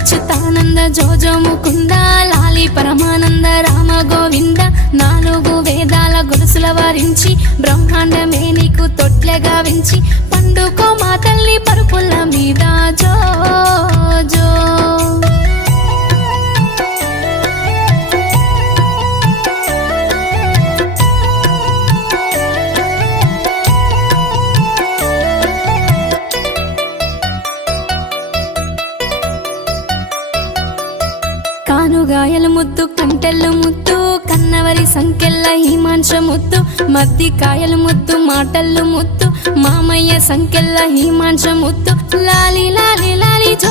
అచ్యుతానంద జోజో ముకుంద లాలి పరమానంద రామ గోవింద నాలుగు వేదాల గొలుసుల వారించి బ్రహ్మాండమే నీకు తొట్లెగా వించి పండుకో మా తల్లి పరుపుల మీద జో జో కానుగాయల ముద్దు కంటెల్ల ముద్దు కన్నవరి సంకెళ్ళ హిమాంశ ముద్దు మద్ది కాయల ముద్దు మాటల్లు ముద్దు మామయ్య సంకెళ్ళ హిమాంశ ముద్దు లాలి లాలి లాలి జో